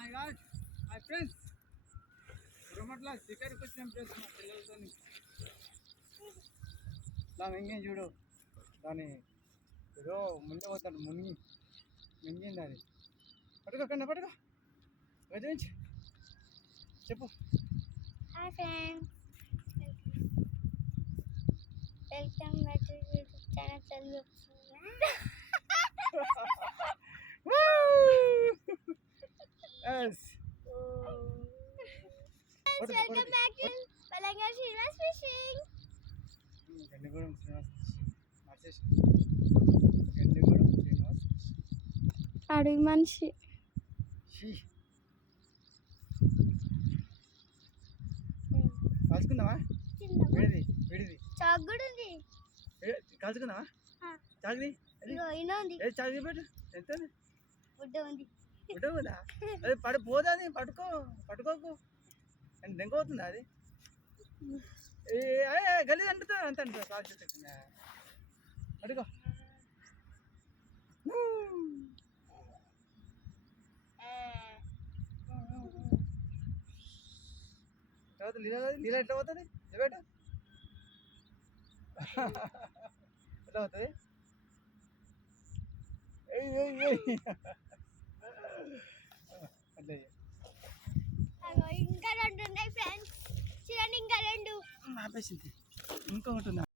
My God my friends గురమట్ల శిఖర్కి వచ్చిన place మా పిల్లలతో దాని ఎంగేం చూడు దాని ఏదో ముందే పోతాడు మింగింది అది పట్టుకో కన్నా పట్టుకో గజరించి చెప్పు. Hi friends, welcome back to YouTube channel Telugu. Welcome back to బలంగా శ్రీనివాస్ ఫిషింగ్. గండిగూడెం శ్రీనివాస్ అడవి మనిషి కాల్చుకుందామా? విడిది విడిది చాకు కూడా ఉంది. కాల్చుకుందామా? చాకుది చాకుది పెట్టు. ఎంత బుడ్డ ఉంది. బుడ్డ ఉందా? అది పోదా? అది పట్టుకోకు అని దెంకపోతుందా అది? గలీజ్ అంటుతా అంత అంటుందా? కాల్చు పట్టుకో. తర్వాత నీళ్ళ ఎట్లా పోతుంది? బయట ఎట్లా పోతుంది? అట్లా ఇంకా రెండు ఉన్నాయి ఫ్రెండ్స్, చూడండి. ఇంకా రెండు ఆపేసింది. ఇంకొకటి ఉందా?